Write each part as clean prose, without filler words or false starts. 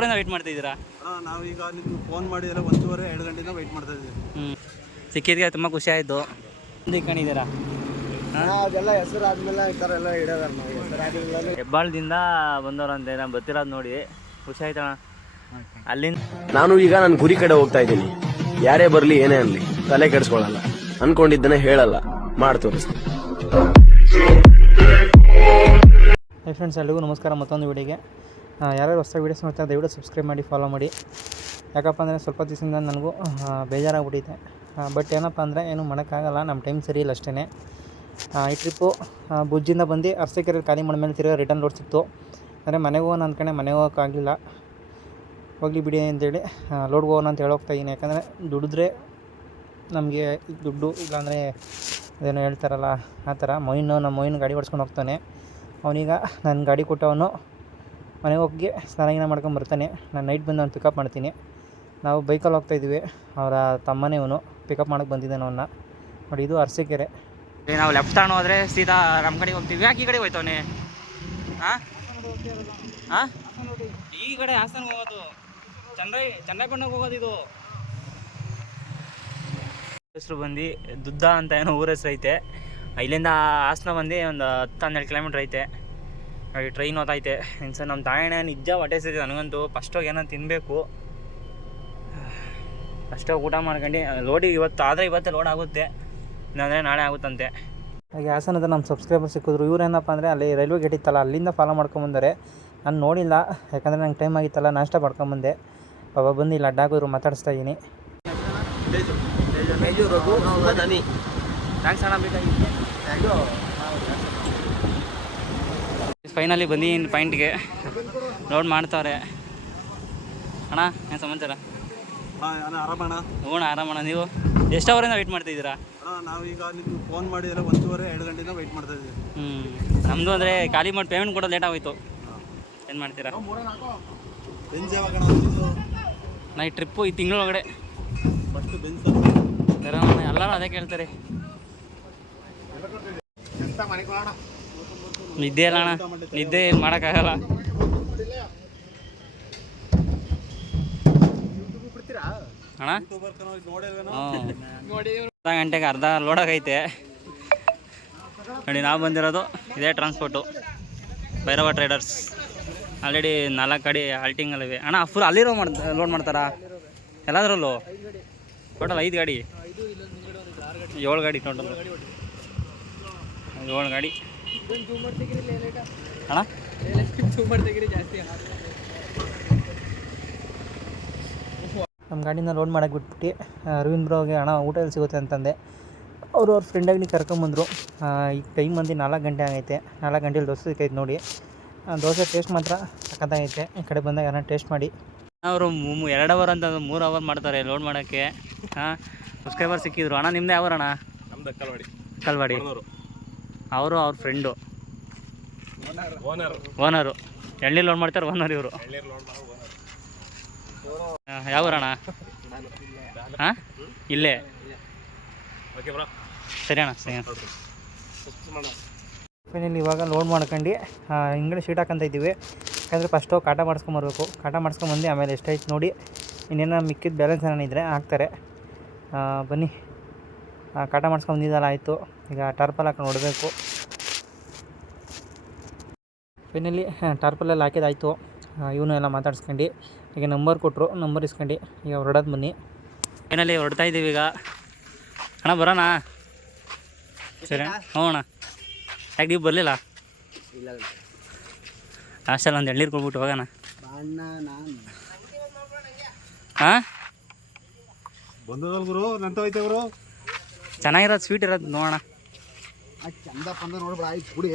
ಅವರಿಂದ ವೆಯ್ಟ್ ಮಾಡ್ತಿದ್ದೀರಾ? ನಾವೀಗ ನಿಮ್ಗೆ ಫೋನ್ ಮಾಡಿ ಎಲ್ಲ 1:30-2 ಗಂಟೆಯಿಂದ ವೆಯ್ಟ್ ಮಾಡ್ತಾ ಇದ್ದೀವಿ. ಸಿಕ್ಕಿದ್ಗೆ ತುಂಬ ಖುಷಿ ಆಯಿತು. ಕಂಡಿದ್ದೀರಾ? ಅದೆಲ್ಲ ಹೆಸರು ಆದ್ಮೇಲೆ ಈ ಥರ ಎಲ್ಲ ಇಡೋದಲ್ಲ ನಾವು. ಹೆಸರಾಗಿಲ್ಲ ಹೆಬ್ಬಾಳದಿಂದ ಬಂದವ್ರಂತೆ, ನಾನು ಬರ್ತಿರೋದು ನೋಡಿ ಖುಷಿ ಆಯ್ತಣ್ಣ. ಅಲ್ಲಿಂದ ನಾನು ಈಗ ನನ್ನ ಗುರಿ ಕಡೆ ಹೋಗ್ತಾ ಇದ್ದೀನಿ. ಯಾರೇ ಬರಲಿ ಏನೇ ಅನ್ಲಿ ತಲೆ ಕೆಡಿಸ್ಕೊಳ್ಳಲ್ಲ, ಅನ್ಕೊಂಡಿದ್ದನೆ ಹೇಳಲ್ಲ, ಮಾಡಿ ತೋರಿಸ್ತೀನಿ. ಹೈ ಫ್ರೆಂಡ್ಸ್, ಎಲ್ರಿಗೂ ನಮಸ್ಕಾರ. ಮತ್ತೊಂದು ವೀಡಿಯೋಗೆ ಯಾರ್ಯಾರು ಹೊಸ ವೀಡಿಯೋಸ್ ನೋಡ್ತಾರೆ ದಯವಿಟ್ಟು ಸಬ್ಸ್ಕ್ರೈಬ್ ಮಾಡಿ, ಫಾಲೋ ಮಾಡಿ. ಯಾಕಪ್ಪ ಅಂದರೆ ಸ್ವಲ್ಪ ದಿವಸದಿಂದ ನನಗೂ ಬೇಜಾರಾಗ್ಬಿಟ್ಟಿದೆ. ಬಟ್ ಏನಪ್ಪ ಅಂದರೆ ಏನು ಮಾಡೋಕ್ಕಾಗಲ್ಲ, ನಮ್ಮ ಟೈಮ್ ಸರಿ ಇಲ್ಲ ಅಷ್ಟೇ. ಈ ಟ್ರಿಪ್ಪು ಭುಜ್ಜಿಂದ ಬಂದು ಅರಸೀಕೆರೆ ಖಾಲಿ ಮಾಡಿದ್ಮೇಲೆ ತಿರ್ಗಾ ರಿಟರ್ನ್ ಲೋಡ್ ಸಿಕ್ತು. ಅಂದರೆ ಮನೆಗೆ ಹೋಗೋಣ ಅಂದ್ಕೊಂಡೆ, ಮನೆಗೆ ಹೋಗೋಕ್ಕಾಗಲಿಲ್ಲ. ಹೋಗಲಿ ಬಿಡಿ ಅಂತೇಳಿ ಲೋಡ್ಗೆ ಹೋಗೋಣ ಅಂತ ಹೇಳೋಗ್ತಾಯಿದ್ದೀನಿ. ಯಾಕಂದರೆ ದುಡಿದ್ರೆ ನಮಗೆ ದುಡ್ಡು, ಇಲ್ಲಾಂದರೆ ಅದೇನೋ ಹೇಳ್ತಾರಲ್ಲ ಆ ಥರ. ನಮ್ಮ ಮೊಯ್ನು ಗಾಡಿ ಓಡಿಸ್ಕೊಂಡು ಹೋಗ್ತಾನೆ. ಅವನೀಗ ನನ್ನ ಗಾಡಿ ಕೊಟ್ಟವನು ಮನೆಗೆ ಹೋಗಿ ಸ್ನಾನ ಮಾಡ್ಕೊಂಡು ಬರ್ತಾನೆ. ನಾನು ನೈಟ್ ಬಂದು ಅವ್ನು ಪಿಕಪ್ ಮಾಡ್ತೀನಿ. ನಾವು ಬೈಕಲ್ಲಿ ಹೋಗ್ತಾಯಿದ್ವಿ. ಅವರ ತಮ್ಮನೇ ಇವನು ಪಿಕಪ್ ಮಾಡೋಕ್ಕೆ ಬಂದಿದ್ದಾನೆ ಅವನ್ನ ನೋಡಿ. ಇದು ಅರಸೀಕೆರೆ. ನಾವು ಲೆಫ್ಟ್ ಟರ್ನ್ ಹೋದರೆ ಸೀದಾ ನಮ್ಮ ಕಡೆಗೆ ಹೋಗ್ತೀವಿ. ಯಾಕೆ ಈ ಕಡೆ ಹೋಯ್ತವನೇ? ಹಾಂ ಈ ಕಡೆ ಹಾಸನ ಹೋಗೋದು, ಚನ್ನರಾಯಪಟ್ಟಣಕ್ಕೆ ಹೋಗೋದು. ಇದು ಹೆಸರು ಬಂದು ದುದ್ದ ಅಂತ ಏನೋ ಊರ ಹೆಸರು ಐತೆ. ಇಲ್ಲಿಂದ ಹಾಸನ ಬಂದು ಒಂದು 10-12 ಕಿಲೋಮೀಟ್ರ್ ಐತೆ ನೋಡಿ. ಟ್ರೈನ್ ಹೋಗ್ತೈತೆ. ಸರ್ ನಮ್ಮ ತಾಯಣ್ಣ ನಿಜ ಹೊಟ್ಟೆ ಸಿಗುತ್ತೆ ನನಗಂತೂ. ಫಸ್ಟೋಗಿ ಏನೋ ತಿನ್ನಬೇಕು, ಫಸ್ಟೋಗಿ ಊಟ ಮಾಡ್ಕೊಂಡು ಲೋಡಿಗೆ ಇವತ್ತೇ ಲೋಡ್ ಆಗುತ್ತೆ, ಇಲ್ಲಾಂದರೆ ನಾಳೆ ಆಗುತ್ತಂತೆ. ಹಾಗೆ ಹಾಸನದ ನಮ್ಮ ಸಬ್ಸ್ಕ್ರೈಬರ್ ಸಿಕ್ಕಿದ್ರು. ಇವ್ರೇನಪ್ಪ ಅಂದರೆ ಅಲ್ಲಿ ರೈಲ್ವೆ ಗೇಟ್ ಇತ್ತಲ್ಲ, ಅಲ್ಲಿಂದ ಫಾಲೋ ಮಾಡ್ಕೊಂಬಂದರೆ. ನಾನು ನೋಡಿಲ್ಲ, ಯಾಕಂದರೆ ನಂಗೆ ಟೈಮ್ ಆಗಿತ್ತಲ್ಲ, ನಾಷ್ಟ ಮಾಡ್ಕೊಂಬಂದೆ. ಪಾಪ ಬಂದು ಇಲ್ಲಿ ಅಡ್ಡಾಗೋದ್ರು, ಮಾತಾಡಿಸ್ತಾ ಇದ್ದೀನಿ. ಫೈನಲಿ ಬಂದು ಪಾಯಿಂಟ್ಗೆ ಲೋಡ್ ಮಾಡ್ತಾವ್ರೆ. ಅಣ್ಣ ಏನು ಸಮಾಚಾರ? ಆರಾಮಣ್ಣ. ಹ್ಞೂ ಆರಾಮಣ್ಣ. ನೀವು ಎಷ್ಟು ಅವರಿಂದ ವೆಯ್ಟ್ ಮಾಡ್ತಿದ್ದೀರಾ? ನಾವೀಗ ನಿಮ್ಗೆ ಫೋನ್ ಮಾಡಿ ಎಲ್ಲ 1:30-2 ಗಂಟೆಯಿಂದ ವೆಯ್ಟ್ ಮಾಡ್ತಾ ಇದ್ದೀವಿ. ನಮ್ಮದು ಅಂದರೆ ಖಾಲಿ ಮಾಡಿ ಪೇಮೆಂಟ್ ಕೊಡೋದು ಲೇಟ್ ಆಗೋಯ್ತು. ಏನು ಮಾಡ್ತೀರಾ? ನಾ ಈ ಟ್ರಿಪ್ಪು ಈ ತಿಂಗಳೊಳಗಡೆ ಎಲ್ಲರೂ ಅದೇ ಕೇಳ್ತಾರೆ. ನಿದ್ದೆ ಇಲ್ಲ ಅಣ್ಣ, ನಿದ್ದೆ ಏನು ಮಾಡೋಕ್ಕಾಗಲ್ಲ. ಅಣ್ಣ ಅರ್ಧ ಗಂಟೆಗೆ ಅರ್ಧ ಲೋಡಾಗೈತೆ ನೋಡಿ. ನಾವು ಬಂದಿರೋದು ಇದೇ ಟ್ರಾನ್ಸ್ಪೋರ್ಟು, ಭೈರವ ಟ್ರೇಡರ್ಸ್. ಆಲ್ರೆಡಿ 4 ಗಾಡಿ ಹಾಲ್ಟಿಂಗಲ್ಲಿವೆ. ಅಣ್ಣ ಫುಲ್ ಅಲ್ಲಿರೋ ಲೋಡ್ ಮಾಡ್ತಾರಾ? ಎಲ್ಲದರಲ್ಲೂ ಟೋಟಲ್ 5 ಗಾಡಿ, 7 ಗಾಡಿ ಟೋಟಲ್, 7 ಗಾಡಿ ಅಣ್ಣ. ನಮ್ಮ ಗಾಡಿನ ಲೋಡ್ ಮಾಡೋಕ್ಕೆ ಬಿಟ್ಬಿಟ್ಟು ಅರವಿಂದ್ ಬ್ರೋಗೆ ಅಣ್ಣ ಊಟ ಎಲ್ಲಿ ಸಿಗುತ್ತೆ ಅಂತಂದೆ. ಅವ್ರ ಫ್ರೆಂಡಾಗಿ ಕರ್ಕೊಂಬಂದರು. ಈಗ ಟೈಮ್ ಬಂದು 4 ಗಂಟೆ ಆಗೈತೆ. 4 ಗಂಟೆಲಿ ದೋಸೆ ಸಿಕ್ಕೈತೆ ನೋಡಿ. ದೋಸೆ ಟೇಸ್ಟ್ ಮಾತ್ರ ಸಖತ್ತಾಗೈತೆ. ಈ ಕಡೆ ಬಂದಾಗ ನಾನು ಟೇಸ್ಟ್ ಮಾಡಿ. ಅವರು 2 ಅವರ್ ಅಂತ 3 ಅವರ್ ಮಾಡ್ತಾರೆ ಲೋಡ್ ಮಾಡೋಕ್ಕೆ. ಸಬ್ಸ್ಕ್ರೈಬರ್ ಸಿಕ್ಕಿದ್ರು. ಅಣ್ಣ ನಿಮ್ಮದೇ ಯಾವ ಅಣ್ಣ? ನಮ್ದು ಕಲ್ವಾಡಿ. ಅವರು ಅವ್ರ ಫ್ರೆಂಡು ಓನರು. ಎಳ್ನೀರು ಲೋಡ್ ಮಾಡ್ತಾರೆ ಓನರ್ ಇವರು. ಯಾವ ಅಣ್ಣ? ಹಾಂ ಇಲ್ಲೇ. ಸರಿ ಅಣ್ಣ, ಸರಿ. ಫೈನಲಿ ಇವಾಗ ಲೋಡ್ ಮಾಡ್ಕೊಂಡು ಹಿಂಗಡೆ ಶೀಟ್ ಹಾಕೊಂತ ಇದ್ದೀವಿ. ಯಾಕಂದರೆ ಫಸ್ಟು ಕಾಟ ಮಾಡಿಸ್ಕೊಂಬರ್ಬೇಕು. ಕಾಟ ಮಾಡಿಸ್ಕೊಂಬಂದು ಆಮೇಲೆ ಎಷ್ಟಾಯ್ತು ನೋಡಿ, ಇನ್ನೇನೋ ಮಿಕ್ಕಿದ ಬ್ಯಾಲೆನ್ಸ್ ಏನಿದ್ರೆ ಹಾಕ್ತಾರೆ. ಬನ್ನಿ, ಕಾಟ ಮಾಡಿಸ್ಕೊಂಬಂದಿದ್ದಲ್ಲ ಆಯಿತು. ಈಗ ಟಾರ್ಪಲ್ ಹಾಕೊಂಡು ಹೊಡಬೇಕು. ಫೈನಲಿ ಟಾರ್ಪಲೆಲ್ಲ ಹಾಕಿದಾಯಿತು. ಇವನು ಎಲ್ಲ ಮಾತಾಡ್ಸ್ಕೊಂಡು ಈಗ ನಂಬರ್ ಕೊಟ್ಟರು, ನಂಬರ್ ಇಸ್ಕೊಂಡು ಈಗ ಹೊರಡೋದು ಬನ್ನಿ. ಫೈನಲಿ ಹೊರಡ್ತಾ ಇದ್ದೀವಿ ಈಗ. ಅಣ್ಣ ಬರೋಣ? ಸರಿ ಹ್ಞೂ ಅಣ್ಣ. ಯಾಕೆ ನೀವು ಬರಲಿಲ್ಲ? ಲಾಸ್ಟಲ್ಲಿ ಒಂದು ಎಳ್ನೀರು ಕೊಟ್ಬಿಟ್ಟು ಹೋಗೋಣ. ಹಾಂ ಬಂದದಲ್ಲ ಗುರು, ನಂತೋಯ್ತೆ ಗುರು. ಚೆನ್ನಾಗಿರೋದು ಸ್ವೀಟ್ ಇರೋದು ನೋಡೋಣ. ಚಂದಪ್ಪ ಅಂದ್ರೆ ನೋಡ್ಬಿಡ ಆಯ್ತು ಕುಡಿ.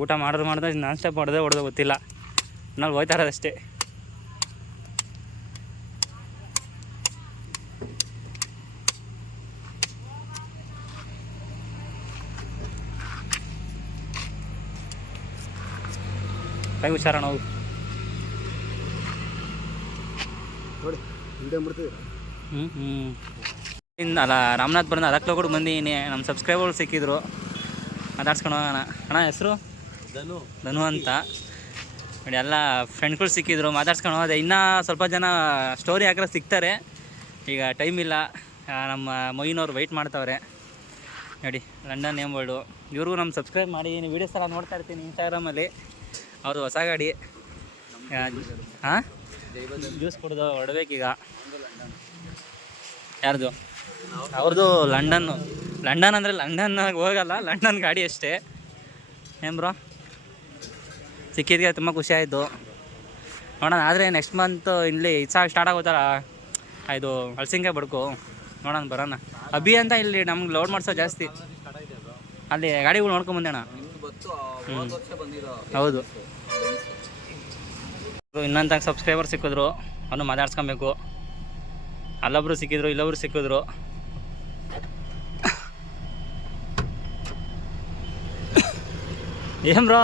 ಊಟ ಮಾಡಿದ್ರೆ ನಾನ್ ಸ್ಟಾಪ್ ಹೊಡೆದೇ ಗೊತ್ತಿಲ್ಲ. ನಾವು ಹೋಯ್ತಾ ಇರೋದಷ್ಟೇ. ಕೈ ಹುಷಾರ ನಾವು. ಅಲ್ಲ ರಾಮನಾಥ್ಪುರದಿಂದ 10 ಕಿಲೋಮೀಟರ್ ಬಂದಿದ್ದೀನಿ. ನಮ್ಮ ಸಬ್ಸ್ಕ್ರೈಬರ್ಗಳು ಸಿಕ್ಕಿದ್ರು, ಮಾತಾಡ್ಸ್ಕೊಂಡು ಹೋಗೋಣ. ಅಣ್ಣ ಹೆಸರು ಧನು ಅಂತ ನೋಡಿ. ಎಲ್ಲ ಫ್ರೆಂಡ್ಗಳು ಸಿಕ್ಕಿದ್ರು, ಮಾತಾಡ್ಸ್ಕೊಂಡು ಹೋದೆ. ಇನ್ನೂ ಸ್ವಲ್ಪ ಜನ ಸ್ಟೋರಿ ಹಾಕಿದ್ರೆ ಸಿಗ್ತಾರೆ, ಈಗ ಟೈಮ್ ಇಲ್ಲ. ನಮ್ಮ ಮೊಯ್ನವ್ರು ವೆಯ್ಟ್ ಮಾಡ್ತಾವ್ರೆ ನೋಡಿ. London name board. ಇವ್ರಿಗೂ ನಮ್ಮ ಸಬ್ಸ್ಕ್ರೈಬ್ ಮಾಡಿ, ನೀವು ವೀಡಿಯೋಸ್ ಎಲ್ಲ ನೋಡ್ತಾ ಇರ್ತೀನಿ ಇನ್ಸ್ಟಾಗ್ರಾಮಲ್ಲಿ. ಅವ್ರದ್ದು ಹೊಸ ಗಾಡಿ. ಹಾಂ, ಜ್ಯೂಸ್ ಕುಡ್ದು ಹೊರಡ್ಬೇಕೀಗ. ಯಾರ್ದು? ಅವ್ರದ್ದು ಲಂಡನ್ ಅಂದರೆ ಲಂಡನ್ನಾಗ ಹೋಗಲ್ಲ, ಲಂಡನ್ ಗಾಡಿ ಅಷ್ಟೇ. ಏನು ಬ್ರೋ, ಸಿಕ್ಕಿದ್ಗೆ ತುಂಬ ಖುಷಿ ಆಯಿತು. ನೋಡೋಣ. ಆದರೆ ನೆಕ್ಸ್ಟ್ ಮಂತ್ ಇಲ್ಲಿ ಸ್ಟಾರ್ಟ್ ಆಗೋತ್ತಲ್ಲ, ಇದು ಹಲಸಿಂಗೆ ಬಡ್ಕು. ನೋಡೋಣ, ಬರೋಣ. ಅಭಿ ಅಂತ ಇಲ್ಲಿ ನಮ್ಗೆ ಲೋಡ್ ಮಾಡಿಸೋ ಜಾಸ್ತಿ. ಅಲ್ಲಿ ಗಾಡಿಗಳು ನೋಡ್ಕೊಂಬಂದೆ ಅಣ್ಣ. ಹೌದು. ಇನ್ನೊಂದು ಸಬ್ಸ್ಕ್ರೈಬರ್ ಸಿಕ್ಕಿದ್ರು, ಅವನು ಮಾತಾಡ್ಸ್ಕೊಬೇಕು. ಅಲ್ಲೊಬ್ರು ಸಿಕ್ಕಿದ್ರು, ಇಲ್ಲೊಬ್ರು ಸಿಕ್ಕಿದ್ರು. ಏನ್ ಬ್ರೋ?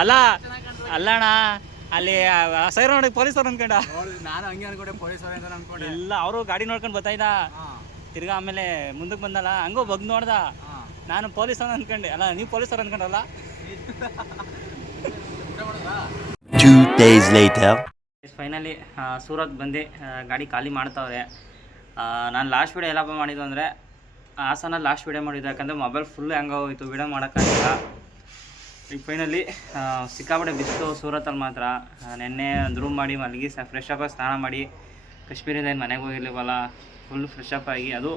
ಅಲ್ಲ ಅಣ್ಣ, ಅಲ್ಲಿ ಸೈರ್ ನೋಡಿ ಪೊಲೀಸವ್ರು ಅನ್ಕೊಂಡ. ನಾನು ಹಂಗೆ ಅನ್ಕೊಂಡೆ ಪೊಲೀಸವ್ರು ಅಂತ ಅನ್ಕೊಂಡೆ. ಇಲ್ಲ, ಅವರು ಗಾಡಿ ನೋಡ್ಕೊಂಡು ಬರ್ತಾಯಿದ್ದ. ತಿರ್ಗಾ ಆಮೇಲೆ ಮುಂದಕ್ಕೆ ಬಂದಲ್ಲ, ಹಂಗೂ ಬಗ್ದು ನೋಡ್ದ. ನಾನು ಪೊಲೀಸವ್ರು ಅನ್ಕೊಂಡೆ. ಅಲ್ಲ, ನೀವು ಪೊಲೀಸವ್ರು ಅನ್ಕೊಂಡಲ್ಲ. 2 days later. ಫೈನಲಿ ಸೂರತ್ ಬಂದು ಗಾಡಿ ಖಾಲಿ ಮಾಡ್ತಾವ್ರೆ. ನಾನು ಲಾಸ್ಟ್ ವೀಡಿಯೋ ಎಲ್ಲಪ್ಪ ಮಾಡಿದ್ದು ಅಂದರೆ ಹಾಸನಲ್ಲಿ ಲಾಸ್ಟ್ ವೀಡಿಯೋ ಮಾಡಿದ್ದು, ಯಾಕಂದರೆ ಮೊಬೈಲ್ ಫುಲ್ ಹ್ಯಾಂಗ್ ಆಗೋಯಿತು, ವೀಡಿಯೋ ಮಾಡೋಕ್ಕಾಗಿಲ್ಲ. ಈಗ ಫೈನಲಿ ಸಿಕ್ಕಾಪಟ್ಟೆ ಬಿಸಿಲು ಸೂರತಲ್ಲಿ ಮಾತ್ರ. ನೆನ್ನೆ ಒಂದು ರೂಮ್ ಮಾಡಿ ಮಲಗಿ ಫ್ರೆಶ್ ಅಪ್ ಆಗಿ ಸ್ನಾನ ಮಾಡಿ, ಕಾಶ್ಮೀರಿಂದ ಏನು ಮನೆಗೆ ಹೋಗಿರ್ಲಿವಲ್ಲ, ಫುಲ್ ಫ್ರೆಶ್ ಅಪ್ ಆಗಿ, ಅದು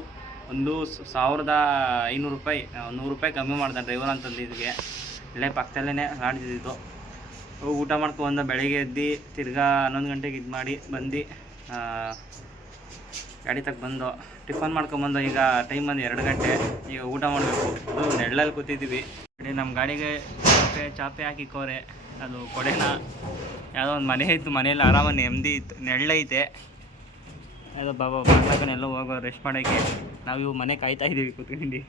1,500 ರೂಪಾಯಿ, 100 ರೂಪಾಯಿ ಕಮ್ಮಿ ಮಾಡ್ತಾರೆ ಡ್ರೈವರ್ ಅಂತಂದಿದ್ದಿಗೆ. ಇಲ್ಲೇ ಪಕ್ಕದಲ್ಲೇ ಆಡಿದ್ದು. ಊಟ ಮಾಡ್ಕೊಂಡು ಬೆಳಿಗ್ಗೆ ಎದ್ದು ತಿರ್ಗಾ 11 ಗಂಟೆಗೆ ಇದು ಮಾಡಿ ಬಂದು ಗಾಡಿ ತಕ್ಕ ಬಂದು ಟಿಫನ್ ಮಾಡ್ಕೊಂಬಂದು. ಈಗ ಟೈಮ್ ಬಂದು 2 ಗಂಟೆ. ಈಗ ಊಟ ಮಾಡಬೇಕು. ಅದು ನೆಳ್ಳಲ್ಲಿ ಕೂತಿದ್ದೀವಿ. ನಮ್ಮ ಗಾಡಿಗೆ ಚಾಪೆ ಹಾಕಿಕೋರೆ. ಅದು ಕೊಡೆನ ಯಾವುದೋ ಒಂದು ಮನೆ ಇತ್ತು, ಮನೆಯಲ್ಲಿ ಆರಾಮಾಗಿ ನೆಮ್ಮದಿ ಇತ್ತು, ನೆಳ್ಳೈತೆ. ಯಾವುದೋ ಬಾಗ್ಲಾಕನೆಲ್ಲ ಹೋಗೋ ರೆಸ್ಟ್ ಮಾಡೋಕ್ಕೆ. ನಾವು ಇವು ಮನೆ ಕಾಯ್ತಾ ಇದ್ದೀವಿ ಕೂತ್ಕೊಂಡು.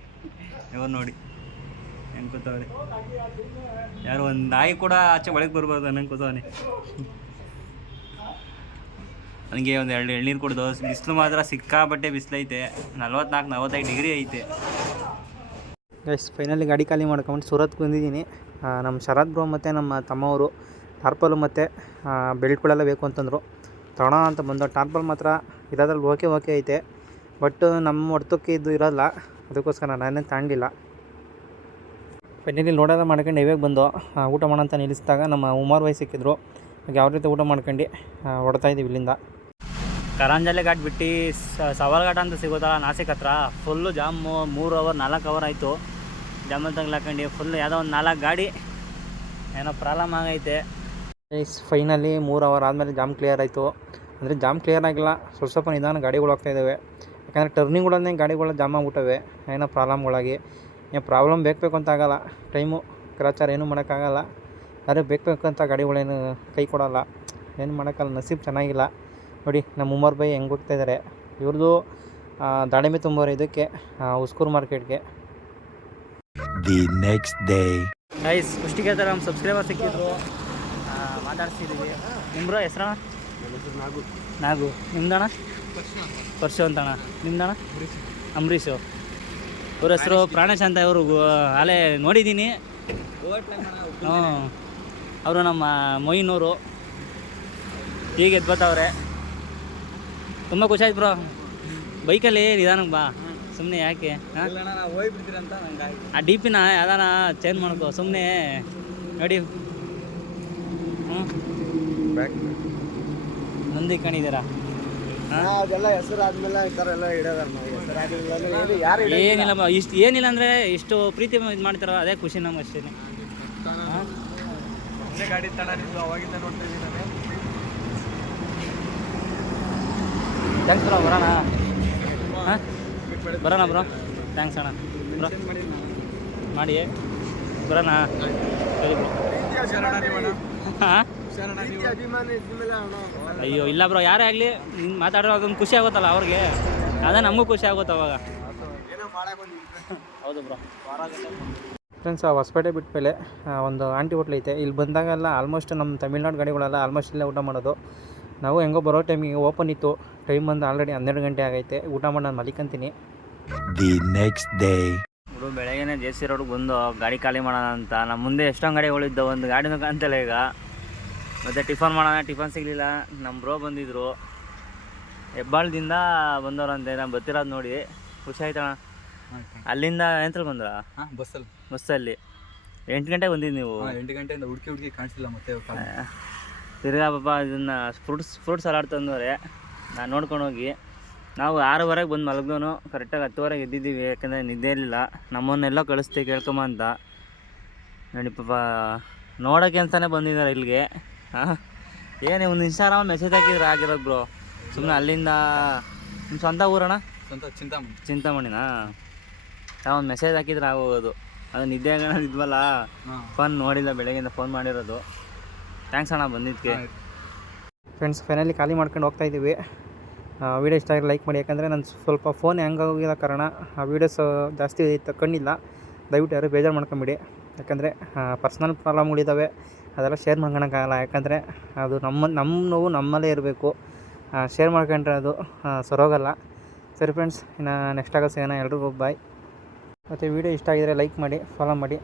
ಇವ್ರು ನೋಡಿ ಹೆಂಗೆ ಕೂತವ್ರೆ. ಯಾರು ಒಂದು ನಾಯಿ ಕೂಡ ಆಚೆ ಒಳಗೆ ಬರ್ಬಾರ್ದು ಅನ್ನಂಗೆ ಕೂತವನೆ. ನನಗೆ ಒಂದು 2 ಎಳ್ನೀರು ಕುಡ್ದು. ಬಿಸಿಲು ಮಾತ್ರ ಸಿಕ್ಕಾಬಟ್ಟೆ ಬಿಸಿಲೈತೆ. 44-45 ಡಿಗ್ರಿ ಐತೆ. ಗೈಸ್, ಫೈನಲಿ ಗಾಡಿ ಖಾಲಿ ಮಾಡ್ಕೊಂಡು ಸೂರತ್ಗೆ ಬಂದಿದ್ದೀನಿ. ನಮ್ಮ ಶರತ್ ಬ್ರೋ ಮತ್ತು ನಮ್ಮ ತಮ್ಮವರು ಟಾರ್ಪಲು ಮತ್ತು ಬೆಲ್ಟ್ಗಳೆಲ್ಲ ಬೇಕು ಅಂತಂದರು. ತಗೋಣ ಅಂತ ಬಂದು. ಟಾರ್ಪಲ್ ಮಾತ್ರ ಇರೋದ್ರಲ್ಲಿ ಓಕೆ ಐತೆ, ಬಟ್ ನಮ್ಮ ಹೊಡ್ತಕ್ಕೆ ಇದು ಇರೋಲ್ಲ, ಅದಕ್ಕೋಸ್ಕರ ನಾನೇನು ತಗೊಂಡಿಲ್ಲ. ಫೈನಲಿ ಲೋಡೆಲ್ಲ ಮಾಡ್ಕೊಂಡು ಇವಾಗ ಬಂದು ಊಟ ಮಾಡೋಂತ ನಿಲ್ಲಿಸಿದಾಗ ನಮ್ಮ ಉಮಾರ್ ಬಾಯ್ ಸಿಕ್ಕಿದ್ರು. ಯಾವ ರೀತಿ ಊಟ ಮಾಡ್ಕೊಂಡು ಹೊಡ್ತಾಯಿದ್ದೀವಿ ಇಲ್ಲಿಂದ. ಕರಾಂಜಲೆ ಘಾಟ್ ಬಿಟ್ಟು ಸವಾಲ್ ಘಾಟ್ ಅಂತ ಸಿಗೋದಲ್ಲ ನಾಸಿಕ್ ಹತ್ರ, ಫುಲ್ಲು ಜಾಮು. 3 ಅವರ್ 4 ಅವರ್ ಆಯಿತು ಜಾಮಲ್ಲಿ ತಗ್ಲಾಕೊಂಡು. ಫುಲ್ ಯಾವುದೋ ಒಂದು 4 ಗಾಡಿ ಏನೋ ಪ್ರಾಬ್ಲಮ್ ಆಗೈತೆ. ಫೈನಲಿ 3 ಅವರ್ ಆದಮೇಲೆ ಜಾಮ್ ಕ್ಲಿಯರ್ ಆಯಿತು. ಅಂದರೆ ಜಾಮ್ ಕ್ಲಿಯರ್ ಆಗಿಲ್ಲ, ಸ್ವಲ್ಪ ನಿಧಾನ ಗಾಡಿಗಳು ಹೋಗ್ತಾಯಿದ್ದಾವೆ. ಯಾಕಂದರೆ ಟರ್ನಿಂಗ್ಗಳನ್ನೇ ಗಾಡಿಗಳು ಜಾಮ್ ಆಗಿಬಿಟ್ಟವೆ ಏನೋ ಪ್ರಾಬ್ಲಮ್ಗಳಾಗಿ. ಏನು ಪ್ರಾಬ್ಲಮ್ ಬೇಕು ಅಂತ ಆಗೋಲ್ಲ, ಟೈಮು ಗ್ರಾಚಾರ ಏನೂ ಮಾಡೋಕ್ಕಾಗಲ್ಲ. ಆದರೆ ಬೇಕು ಅಂತ ಗಾಡಿಗಳೇನು ಕೈ ಕೊಡೋಲ್ಲ, ಏನು ಮಾಡೋಕ್ಕಲ್ಲ. ನಸೀಬ್ ಚೆನ್ನಾಗಿಲ್ಲ ನೋಡಿ. ನಮ್ಮ ಉಮರ್ ಬಾಯ್ ಹೆಂಗೆ ಹೋಗ್ತಾಯಿದ್ದಾರೆ. ಇವ್ರದ್ದು ದಾಳಿಂಬೆ ತುಂಬೋರು ಇದಕ್ಕೆ ಉಸ್ಕೂರು ಮಾರ್ಕೆಟ್ಗೆ. The next day. ಗೈಸ್, ಕುಷ್ಟಿಗೆ ಥರ ನಮ್ಮ ಸಬ್ಸ್ಕ್ರೈಬರ್ ಸಿಕ್ಕಿದ್ರು, ಮಾತಾಡ್ಸಿದ್ದೀವಿ. ನಿಮ್ರ ಹೆಸ್ರಣ್ಣ? ನಾಗು. ನಿಮ್ದಣ್ಣ? ಪರ್ಶು ಅಂತಣ್ಣ. ನಿಮ್ದಣ್ಣ? ಅಂಬರೀಷು. ಇವ್ರ ಹೆಸರು ಪ್ರಾಣೇಶ್ ಅಂತ. ಇವರು ಅಲ್ಲೇ ನೋಡಿದ್ದೀನಿ. ಹ್ಞೂ, ಅವರು ನಮ್ಮ ಮೊಯ್ನೂರು. ಈಗ ಎದ್ಬತ್ತವ್ರೆ. ತುಂಬ ಖುಷಿ ಆಯ್ತು ಬ್ರೋ. ಬೈಕಲ್ಲಿ ನಿಧಾನಕ್ಕೆ ಬಾ, ಸುಮ್ಮನೆ ಯಾಕೆ? ಆ ಡಿ ಪಿನ ಯಾವ್ದಾನ ಚೇಂಜ್ ಮಾಡ್ಕೋ ಸುಮ್ಮನೆ ನೋಡಿ. ಹ್ಞೂ, ನಂದಿ ಕಣಿದ್ದೀರಾ? ಏನಿಲ್ಲ ಇಷ್ಟು, ಏನಿಲ್ಲ ಅಂದರೆ ಇಷ್ಟು ಪ್ರೀತಿ ಇದು ಮಾಡ್ತಾರೋ ಅದೇ ಖುಷಿ ನಮ್ಗೆ ಅಷ್ಟೇ. ಗಾಡಿ ಅವಾಗಿಂದ ನೋಡ್ತಾ ಇದ್ದೀನಿ ನಾನು. Thanks bro. ಬರೋಣ? ಹಾಂ, ಬರೋಣ ಬ್ರೋ. ಥ್ಯಾಂಕ್ಸ್ ಅಣ್ಣ ಬ್ರೋ. ಮಾಡಿ ಬರೋಣ. ಸರಿ ಬ್ರೋ. ಹಾಂ, ಅಯ್ಯೋ ಇಲ್ಲ ಬ್ರೋ, ಯಾರೇ ಆಗಲಿ ನಿನ್ನ ಮಾತಾಡೋ ಅದೊಂದು ಖುಷಿ ಆಗುತ್ತಲ್ಲ ಅವ್ರಿಗೆ, ಅದೇ ನಮಗೂ ಖುಷಿ ಆಗುತ್ತೆ ಅವಾಗ. ಹೌದು ಬ್ರೋ. ಫ್ರೆಂಡ್ಸ್, ಹೊಸಪೇಟೆ ಬಿಟ್ಟ ಮೇಲೆ ಒಂದು ಆಂಟಿ ಹೋಟ್ಲ್ ಐತೆ. ಇಲ್ಲಿ ಬಂದಾಗೆಲ್ಲ ಆಲ್ಮೋಸ್ಟ್ ನಮ್ಮ ತಮಿಳ್ನಾಡು ಗಾಡಿಗಳೆಲ್ಲ ಆಲ್ಮೋಸ್ಟ್ ಇಲ್ಲೇ ಊಟ ಮಾಡೋದು. ನಾವು ಹೆಂಗೋ ಬರೋ ಟೈಮಿಗೆ ಓಪನ್ ಇತ್ತು. ಟೈಮ್ ಬಂದು ಆಲ್ರೆಡಿ 12 ಗಂಟೆ ಆಗೈತೆ. ಊಟ ಮಾಡಿ ನಾನು ಮಲಿಕಂತೀನಿ. The next day. ಹುಡು ಬೆಳಗ್ಗೆನೇ ಜೆ ಸಿ ರೋಡ್ಗೆ ಬಂದು ಗಾಡಿ ಖಾಲಿ ಮಾಡೋಣ ಅಂತ. ನಮ್ಮ ಮುಂದೆ ಎಷ್ಟೊಂದು ಗಾಡಿಗಳಿದ್ದವು, ಒಂದು ಗಾಡಿನೂ ಕಾಣ್ತಿಲ್ಲ ಈಗ. ಮತ್ತು ಟಿಫನ್ ಮಾಡೋಣ, ಟಿಫನ್ ಸಿಗಲಿಲ್ಲ. ನಮ್ಮ ಬ್ರೋ ಬಂದಿದ್ದರು, ಹೆಬ್ಬಾಳದಿಂದ ಬಂದವ್ರಂತೆ. ನಾನು ಬರ್ತಿರೋದು ನೋಡಿ ಖುಷಿ ಆಯ್ತಣ್ಣ. ಅಲ್ಲಿಂದ ಎಂತಲ್ಲಿ ಬಂದ್ರ? ಬಸ್ಸಲ್ಲಿ 8 ಗಂಟೆಗೆ ಬಂದಿದ್ದು ನೀವು? 8 ಗಂಟೆಯಿಂದ ಹುಡುಕಿ ಕಾಣಿಸಿಲ್ಲ. ಮತ್ತೆ ತಿರ್ಗಾ ಪಾಪ ಇದನ್ನು ಫ್ರೂಟ್ಸ್ ಸಲಾಡ್ ತಂದವ್ರೆ. ನಾನು ನೋಡ್ಕೊಂಡು ಹೋಗಿ ನಾವು 6:15 ಬಂದು ಮಲಗ್ದೋನು. ಕರೆಕ್ಟಾಗಿ 10:15 ಎದ್ದಿದ್ದೀವಿ, ಯಾಕಂದರೆ ನಿದ್ದೆ ಇರಲಿಲ್ಲ. ನಮ್ಮನ್ನೆಲ್ಲ ಕಳಿಸ್ತೀವಿ ಕೇಳ್ಕೊಂಬ ಅಂತ. ನೋಡಿ ಪಾಪ ನೋಡೋಕ್ಕೆ ಅಂತಲೇ ಬಂದಿದ್ದಾರೆ ಇಲ್ಲಿಗೆ. ಹಾಂ, ಏನು ಒಂದು ಇನ್ಸ್ಟಾಗ್ರಾಮ್ ಮೆಸೇಜ್ ಹಾಕಿದ್ರೆ ಆಗಿರೋದು ಬ್ರೋ. ಸುಮ್ಮನೆ ಅಲ್ಲಿಂದ ನಿಮ್ಮ ಸ್ವಂತ ಊರಣ್ಣ? ಚಿಂತಾಮಣಿನಾ? ಒಂದು ಮೆಸೇಜ್ ಹಾಕಿದ್ರೆ ಆಗೋದು. ಅದು ನಿದ್ದೆ ಇದ್ವಲ್ಲ, ಫೋನ್ ನೋಡಿಲ್ಲ, ಬೆಳಗ್ಗೆಯಿಂದ ಫೋನ್ ಮಾಡಿರೋದು. ಥ್ಯಾಂಕ್ಸ್ ಅಣ್ಣ ಬಂದಿದ್ದಕ್ಕೆ. ಫ್ರೆಂಡ್ಸ್, ಫೈನಲಿ ಖಾಲಿ ಮಾಡ್ಕೊಂಡು ಹೋಗ್ತಾ ಇದ್ದೀವಿ. ವೀಡಿಯೋ ಇಷ್ಟ ಆಗಿ ಲೈಕ್ ಮಾಡಿ. ಯಾಕಂದರೆ ನಾನು ಸ್ವಲ್ಪ ಫೋನ್ ಹ್ಯಾಂಗ್ ಆಗಿರೋ ಕಾರಣ ಆ ವೀಡಿಯೋಸ್ ಜಾಸ್ತಿ ತಗೊಂಡಿಲ್ಲ. ದಯವಿಟ್ಟು ಯಾರು ಬೇಜಾರು ಮಾಡ್ಕೊಂಬಿಡಿ. ಯಾಕಂದರೆ ಪರ್ಸ್ನಲ್ ಪ್ರಾಬ್ಲಮ್ಗಳಿದ್ದಾವೆ, ಅದೆಲ್ಲ ಶೇರ್ ಮಾಡ್ಕೊಳಕ್ಕಾಗಲ್ಲ. ಯಾಕಂದರೆ ಅದು ನಮ್ಮ ನೋವು ನಮ್ಮಲ್ಲೇ ಇರಬೇಕು. ಶೇರ್ ಮಾಡ್ಕೊಂಡ್ರೆ ಅದು ಸರೋಗಲ್ಲ. ಸರಿ ಫ್ರೆಂಡ್ಸ್, ಇನ್ನು ನೆಕ್ಸ್ಟ್ ಆಗೋ ಸಿಗೋಣ. ಎಲ್ರಿಗೂ ಬಾಯ್. ಮತ್ತು ವೀಡಿಯೋ ಇಷ್ಟ ಆಗಿದರೆ ಲೈಕ್ ಮಾಡಿ, ಫಾಲೋ ಮಾಡಿ.